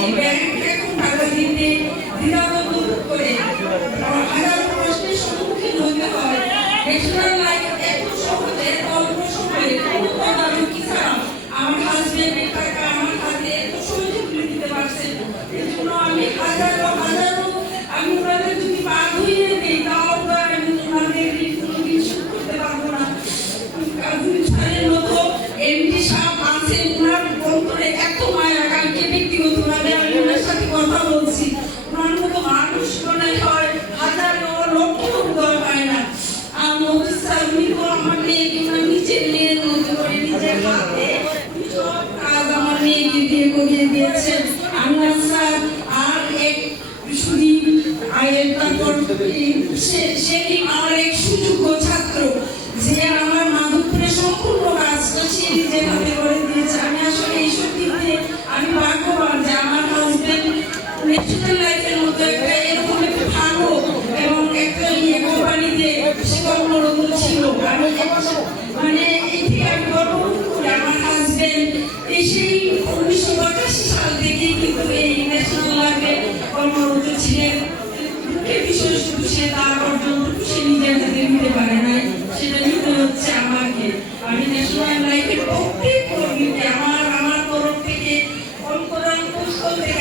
যে ব্যাংক এখন টাকা দিতে দ্বিধাবোধ করে হাজার প্রশ্নের সম্মুখীন হতে হয় ন্যাশনাল লাইফ এত অল্প সময়ে কোনো তদারকি আমার হাজবেন্ডের টাকা আমার হাতে এত সহজে তুলে দিতে পারছেন এর জন্য আমি আমি ওনাদের যদি পা ধুইয়ে দিই তাও আমি ওনাদের ঋণ কোনোদিন শোধ পারব না কাজী খানের মতো এমডি সাহেব আছেন ওনার অন্তরে এত মানুষ মনে হয় হাজারো লক্ষ উদয় হয় না। আর আমার মেয়েকে ওনার নিজের হাতে। সব কাজ আমার আর এক শুধু আয়ের তারপর সে সেদিন আমার এক সুযোগ্য Contigo.